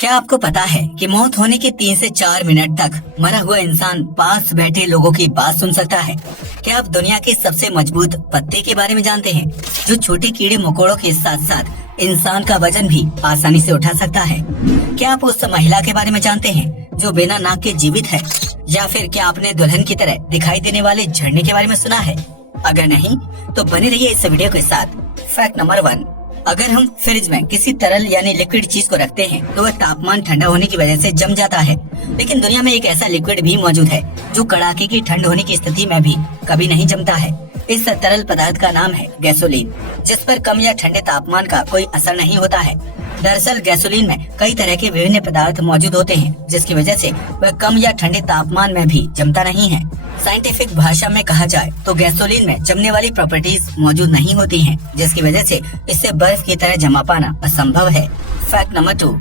क्या आपको पता है कि मौत होने के 3 से 4 मिनट तक मरा हुआ इंसान पास बैठे लोगों की बात सुन सकता है? क्या आप दुनिया के सबसे मजबूत पत्ते के बारे में जानते हैं, जो छोटे कीड़े मकोड़ों के साथ साथ इंसान का वजन भी आसानी से उठा सकता है? क्या आप उस महिला के बारे में जानते हैं जो बिना नाक के जीवित है? या फिर क्या आपने दुल्हन की तरह दिखाई देने वाले झरने के बारे में सुना है? अगर नहीं तो बने रहिए इस वीडियो के साथ। फैक्ट नंबर 1, अगर हम फ्रिज में किसी तरल यानी लिक्विड चीज को रखते हैं तो वह तापमान ठंडा होने की वजह से जम जाता है। लेकिन दुनिया में एक ऐसा लिक्विड भी मौजूद है जो कड़ाके की ठंड होने की स्थिति में भी कभी नहीं जमता है। इस तरल पदार्थ का नाम है गैसोलीन, जिस पर कम या ठंडे तापमान का कोई असर नहीं होता है। दरअसल गैसोलीन में कई तरह के विभिन्न पदार्थ मौजूद होते हैं, जिसकी वजह से वह कम या ठंडे तापमान में भी जमता नहीं है। साइंटिफिक भाषा में कहा जाए तो गैसोलीन में जमने वाली प्रॉपर्टीज मौजूद नहीं होती हैं, जिसकी वजह से इससे बर्फ की तरह जमा पाना असंभव है। फैक्ट नंबर 2,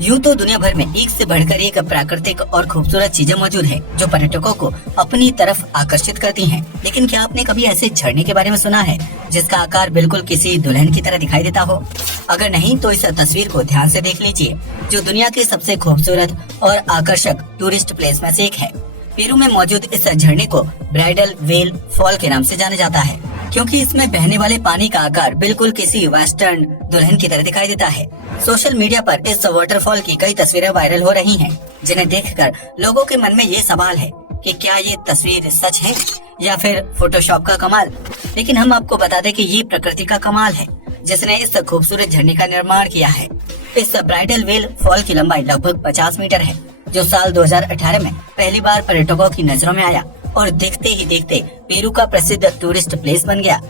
यूँ तो दुनिया भर में एक से बढ़कर एक प्राकृतिक और खूबसूरत चीजें मौजूद है जो पर्यटकों को अपनी तरफ आकर्षित करती हैं। लेकिन क्या आपने कभी ऐसे झरने के बारे में सुना है जिसका आकार बिल्कुल किसी दुल्हन की तरह दिखाई देता हो? अगर नहीं तो इस तस्वीर को ध्यान से देख लीजिए, जो दुनिया के सबसे खूबसूरत और आकर्षक टूरिस्ट प्लेस में से एक है। पेरू में मौजूद इस झरने को ब्राइडल वेल फॉल के नाम से जाना जाता है, क्योंकि इसमें बहने वाले पानी का आकार बिल्कुल किसी वेस्टर्न दुल्हन की तरह दिखाई देता है। सोशल मीडिया पर इस वाटरफॉल की कई तस्वीरें वायरल हो रही हैं, जिन्हें देखकर लोगों के मन में ये सवाल है कि क्या ये तस्वीर सच है या फिर फोटोशॉप का कमाल। लेकिन हम आपको बता दें कि ये प्रकृति का कमाल है जिसने इस खूबसूरत झरने का निर्माण किया है। इस ब्राइडल वेल फॉल की लंबाई लगभग 50 मीटर है, जो साल 2018 में पहली बार पर्यटकों की नजरों में आया और देखते ही देखते पेरू का प्रसिद्ध टूरिस्ट प्लेस बन गया।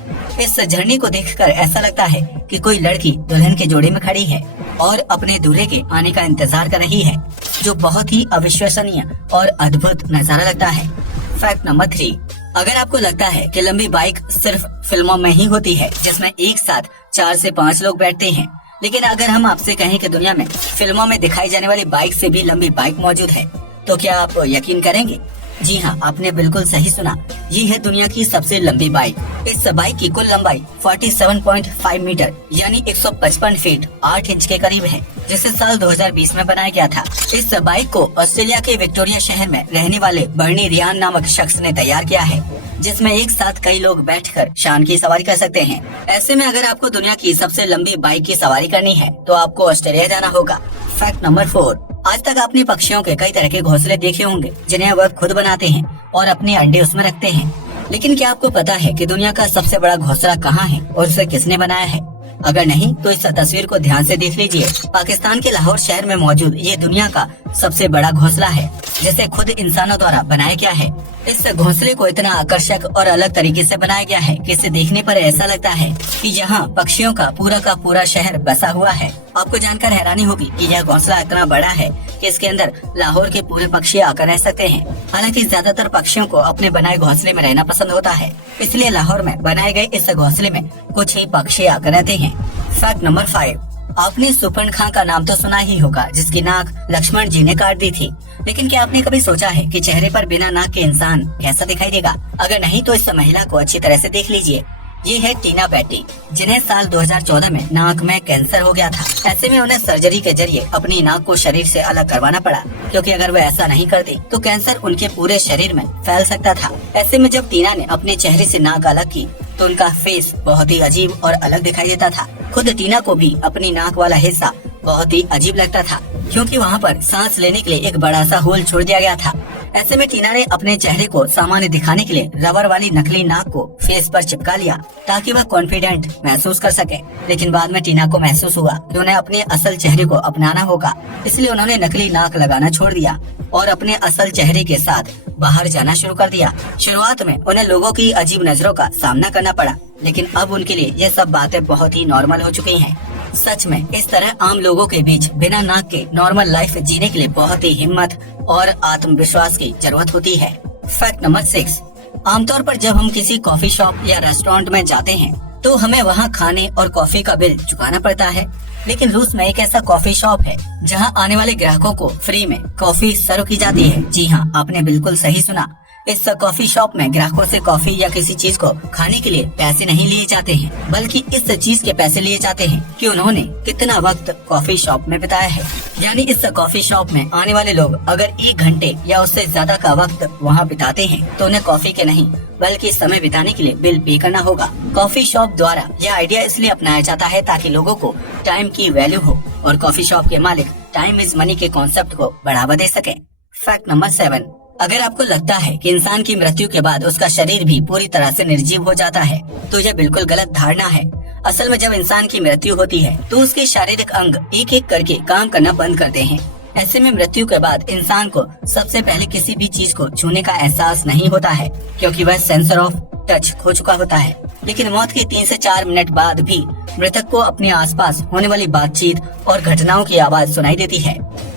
इस झरने को देखकर ऐसा लगता है कि कोई लड़की दुल्हन के जोड़े में खड़ी है और अपने दूल्हे के आने का इंतजार कर रही है, जो बहुत ही अविश्वसनीय और अद्भुत नजारा लगता है। फैक्ट नंबर 3, अगर आपको लगता है कि लंबी बाइक सिर्फ फिल्मों में ही होती है जिसमें एक साथ 4 से 5 लोग बैठते हैं, लेकिन अगर हम आपसे कहें कि दुनिया में फिल्मों में दिखाई जाने वाली बाइक से भी लंबी बाइक मौजूद है, तो क्या आप यकीन करेंगे? जी हाँ, आपने बिल्कुल सही सुना। ये है दुनिया की सबसे लंबी बाइक। इस बाइक की कुल लंबाई 47.5 मीटर यानी 155 फीट 8 इंच के करीब है, जिसे साल 2020 में बनाया गया था। इस बाइक को ऑस्ट्रेलिया के विक्टोरिया शहर में रहने वाले बर्नी रियान नामक शख्स ने तैयार किया है, जिसमें एक साथ कई लोग बैठकर शान की सवारी कर सकते हैं। ऐसे में अगर आपको दुनिया की सबसे लंबी बाइक की सवारी करनी है तो आपको ऑस्ट्रेलिया जाना होगा। फैक्ट नंबर 4, आज तक आपने पक्षियों के कई तरह के घोंसले देखे होंगे जिन्हें वह खुद बनाते हैं और अपने अंडे उसमें रखते हैं। लेकिन क्या आपको पता है कि दुनिया का सबसे बड़ा घोंसला कहाँ है और उसे किसने बनाया है? अगर नहीं तो इस तस्वीर को ध्यान से देख लीजिए। पाकिस्तान के लाहौर शहर में मौजूद ये दुनिया का सबसे बड़ा घोंसला है, जिसे खुद इंसानों द्वारा बनाया गया है। इस घोंसले को इतना आकर्षक और अलग तरीके से बनाया गया है कि इसे देखने पर ऐसा लगता है कि यहाँ पक्षियों का पूरा शहर बसा हुआ है। आपको जानकर हैरानी होगी कि यह घोंसला इतना बड़ा है कि इसके अंदर लाहौर के पूरे पक्षी आकर रह सकते हैं। हालांकि ज्यादातर पक्षियों को अपने बनाए घोंसले में रहना पसंद होता है, इसलिए लाहौर में बनाए गए इस घोंसले में कुछ ही पक्षी आकर रहते हैं। फैक्ट नंबर 5, आपने सुपर्ण खां का नाम तो सुना ही होगा, जिसकी नाक लक्ष्मण जी ने काट दी थी। लेकिन क्या आपने कभी सोचा है कि चेहरे पर बिना नाक के इंसान कैसा दिखाई देगा? अगर नहीं तो इस महिला को अच्छी तरह से देख लीजिए। ये है टीना बेटी, जिन्हें साल 2014 में नाक में कैंसर हो गया था। ऐसे में उन्हें सर्जरी के जरिए अपनी नाक को शरीर से अलग करवाना पड़ा, क्योंकि अगर वो ऐसा नहीं करती तो कैंसर उनके पूरे शरीर में फैल सकता था। ऐसे में जब टीना ने अपने चेहरे से नाक अलग की तो उनका फेस बहुत ही अजीब और अलग दिखाई देता था। खुद टीना को भी अपनी नाक वाला हिस्सा बहुत ही अजीब लगता था, क्योंकि वहाँ पर सांस लेने के लिए एक बड़ा सा होल छोड़ दिया गया था। ऐसे में टीना ने अपने चेहरे को सामान्य दिखाने के लिए रबर वाली नकली नाक को फेस पर चिपका लिया, ताकि वह कॉन्फिडेंट महसूस कर सके। लेकिन बाद में टीना को महसूस हुआ कि उन्हें अपने असल चेहरे को अपनाना होगा, इसलिए उन्होंने नकली नाक लगाना छोड़ दिया और अपने असल चेहरे के साथ बाहर जाना शुरू कर दिया। शुरुआत में उन्हें लोगों की अजीब नजरों का सामना करना पड़ा, लेकिन अब उनके लिए ये सब बातें बहुत ही नॉर्मल हो चुकी हैं। सच में इस तरह आम लोगों के बीच बिना नाक के नॉर्मल लाइफ जीने के लिए बहुत ही हिम्मत और आत्मविश्वास की जरूरत होती है। फैक्ट नंबर 6, आमतौर पर जब हम किसी कॉफी शॉप या रेस्टोरेंट में जाते हैं तो हमें वहाँ खाने और कॉफी का बिल चुकाना पड़ता है। लेकिन रूस में एक ऐसा कॉफी शॉप है जहाँ आने वाले ग्राहकों को फ्री में कॉफी सर्व की जाती है। जी हाँ, आपने बिल्कुल सही सुना। इस कॉफी शॉप में ग्राहकों से कॉफी या किसी चीज को खाने के लिए पैसे नहीं लिए जाते हैं, बल्कि इस चीज के पैसे लिए जाते हैं कि उन्होंने कितना वक्त कॉफी शॉप में बिताया है। यानी इस कॉफी शॉप में आने वाले लोग अगर 1 घंटे या उससे ज्यादा का वक्त वहाँ बिताते हैं तो उन्हें कॉफी के नहीं बल्कि समय बिताने के लिए बिल पे करना होगा। कॉफी शॉप द्वारा यह आइडिया इसलिए अपनाया जाता है ताकि लोगों को टाइम की वैल्यू हो और कॉफी शॉप के मालिक टाइम इज मनी के कॉन्सेप्ट को बढ़ावा दे सके। फैक्ट नंबर 7, अगर आपको लगता है कि इंसान की मृत्यु के बाद उसका शरीर भी पूरी तरह से निर्जीव हो जाता है तो यह बिल्कुल गलत धारणा है। असल में जब इंसान की मृत्यु होती है तो उसके शारीरिक अंग एक एक करके काम करना बंद करते हैं। ऐसे में मृत्यु के बाद इंसान को सबसे पहले किसी भी चीज को छूने का एहसास नहीं होता है क्योंकि वह सेंसर ऑफ टच खो चुका होता है। लेकिन मौत के 3 से 4 मिनट बाद भी मृतक को अपने आसपास होने वाली बातचीत और घटनाओं की आवाज सुनाई देती है,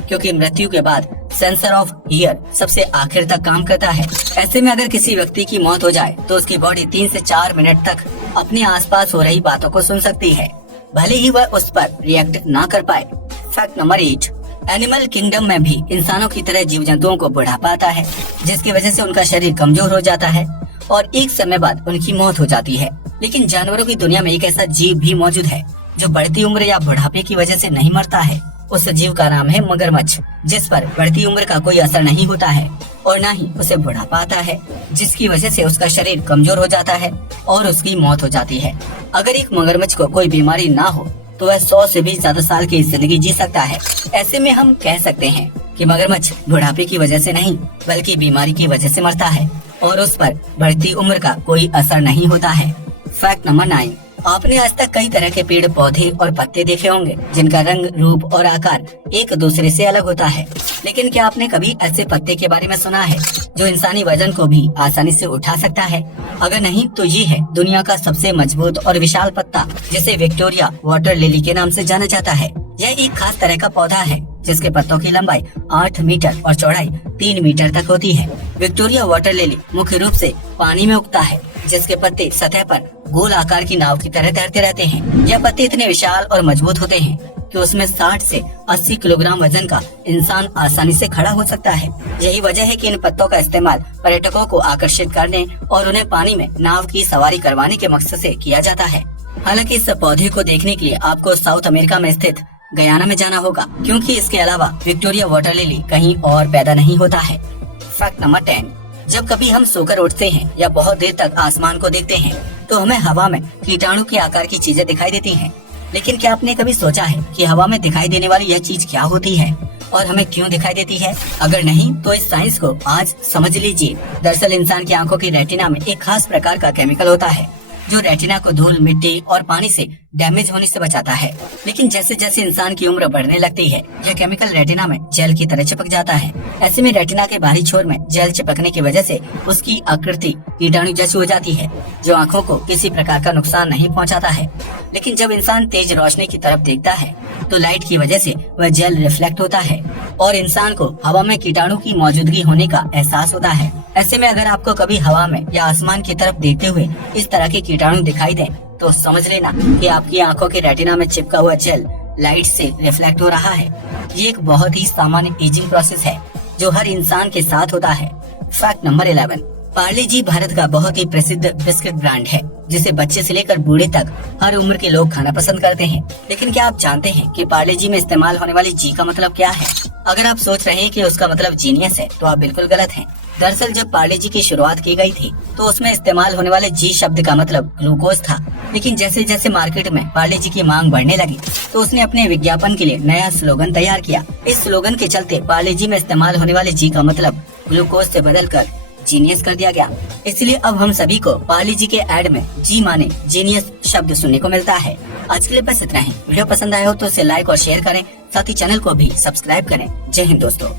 क्योंकि मृत्यु के बाद सेंसर ऑफ हियर सबसे आखिर तक काम करता है। ऐसे में अगर किसी व्यक्ति की मौत हो जाए तो उसकी बॉडी 3 से 4 मिनट तक अपने आसपास हो रही बातों को सुन सकती है, भले ही वह उस पर रिएक्ट ना कर पाए। फैक्ट नंबर 8, एनिमल किंगडम में भी इंसानों की तरह जीव जंतुओं को बुढ़ापा आता है, जिसकी वजह से उनका शरीर कमजोर हो जाता है और एक समय बाद उनकी मौत हो जाती है। लेकिन जानवरों की दुनिया में एक ऐसा जीव भी मौजूद है जो बढ़ती उम्र या बुढ़ापे की वजह से नहीं मरता है। उस जीव का नाम है मगरमच्छ, जिस पर बढ़ती उम्र का कोई असर नहीं होता है और न ही उसे बुढ़ापा आता है, जिसकी वजह से उसका शरीर कमजोर हो जाता है और उसकी मौत हो जाती है। अगर एक मगरमच्छ को कोई बीमारी ना हो तो वह 100 से भी ज्यादा साल की जिंदगी जी सकता है। ऐसे में हम कह सकते हैं कि मगरमच्छ बुढ़ापे की वजह से नहीं बल्कि बीमारी की वजह से मरता है और उस पर बढ़ती उम्र का कोई असर नहीं होता है। फैक्ट नंबर 9, आपने आज तक कई तरह के पेड़ पौधे और पत्ते देखे होंगे जिनका रंग, रूप और आकार एक दूसरे से अलग होता है। लेकिन क्या आपने कभी ऐसे पत्ते के बारे में सुना है जो इंसानी वजन को भी आसानी से उठा सकता है? अगर नहीं तो ये है दुनिया का सबसे मजबूत और विशाल पत्ता, जिसे विक्टोरिया वाटर लिली के नाम से जाना जाता है। यह एक खास तरह का पौधा है जिसके पत्तों की लंबाई 8 मीटर और चौड़ाई 3 मीटर तक होती है। विक्टोरिया वाटर लिली मुख्य रूप से पानी में उगता है, जिसके पत्ते सतह पर गोल आकार की नाव की तरह तैरते रहते हैं। यह पत्ते इतने विशाल और मजबूत होते हैं कि उसमें 60 से 80 किलोग्राम वजन का इंसान आसानी से खड़ा हो सकता है। यही वजह है कि इन पत्तों का इस्तेमाल पर्यटकों को आकर्षित करने और उन्हें पानी में नाव की सवारी करवाने के मकसद से किया जाता है। हालांकि इस पौधे को देखने के लिए आपको साउथ अमेरिका में स्थित गयाना में जाना होगा, क्योंकि इसके अलावा विक्टोरिया वाटर लिली कहीं और पैदा नहीं होता है। फैक्ट नंबर 10, जब कभी हम सोकर उठते हैं या बहुत देर तक आसमान को देखते हैं तो हमें हवा में कीटाणु के आकार की चीजें दिखाई देती हैं। लेकिन क्या आपने कभी सोचा है कि हवा में दिखाई देने वाली यह चीज क्या होती है और हमें क्यों दिखाई देती है? अगर नहीं तो इस साइंस को आज समझ लीजिए। दरअसल इंसान की आंखों की रेटिना में एक खास प्रकार का केमिकल होता है जो रेटिना को धूल, मिट्टी और पानी से डैमेज होने से बचाता है। लेकिन जैसे जैसे इंसान की उम्र बढ़ने लगती है यह केमिकल रेटिना में जेल की तरह चिपक जाता है। ऐसे में रेटिना के बाहरी छोर में जेल चिपकने की वजह से उसकी आकृति कीटाणु जैसी हो जाती है, जो आंखों को किसी प्रकार का नुकसान नहीं पहुंचाता है। लेकिन जब इंसान तेज रोशनी की तरफ देखता है तो लाइट की वजह से वह जेल रिफ्लेक्ट होता है और इंसान को हवा में कीटाणु की मौजूदगी होने का एहसास होता है। ऐसे में अगर आपको कभी हवा में या आसमान की तरफ देखते हुए इस तरह के कीटाणु दिखाई दें तो समझ लेना कि आपकी आंखों के रेटिना में चिपका हुआ जेल लाइट से रिफ्लेक्ट हो रहा है। ये एक बहुत ही सामान्य एजिंग प्रोसेस है जो हर इंसान के साथ होता है। फैक्ट नंबर 11, पार्ले जी भारत का बहुत ही प्रसिद्ध बिस्किट ब्रांड है जिसे बच्चे से लेकर बूढ़े तक हर उम्र के लोग खाना पसंद करते हैं। लेकिन क्या आप जानते हैं कि पार्ले जी में इस्तेमाल होने वाली जी का मतलब क्या है? अगर आप सोच रहे हैं कि उसका मतलब जीनियस है तो आप बिल्कुल गलत हैं। दरअसल जब पार्ले जी की शुरुआत की गई थी तो उसमें इस्तेमाल होने वाले जी शब्द का मतलब ग्लूकोज था। लेकिन जैसे जैसे मार्केट में पार्ले जी की मांग बढ़ने लगी तो उसने अपने विज्ञापन के लिए नया स्लोगन तैयार किया। इस स्लोगन के चलते पार्ले जी में इस्तेमाल होने वाले जी का मतलब ग्लूकोज से बदलकर जीनियस कर दिया गया। इसलिए अब हम सभी को पार्ले जी के ऐड में जी माने जीनियस शब्द सुनने को मिलता है। आज के लिए बस इतना ही। वीडियो पसंद आया हो तो इसे लाइक और शेयर करें, साथ ही चैनल को भी सब्सक्राइब करें। जय हिंद दोस्तों।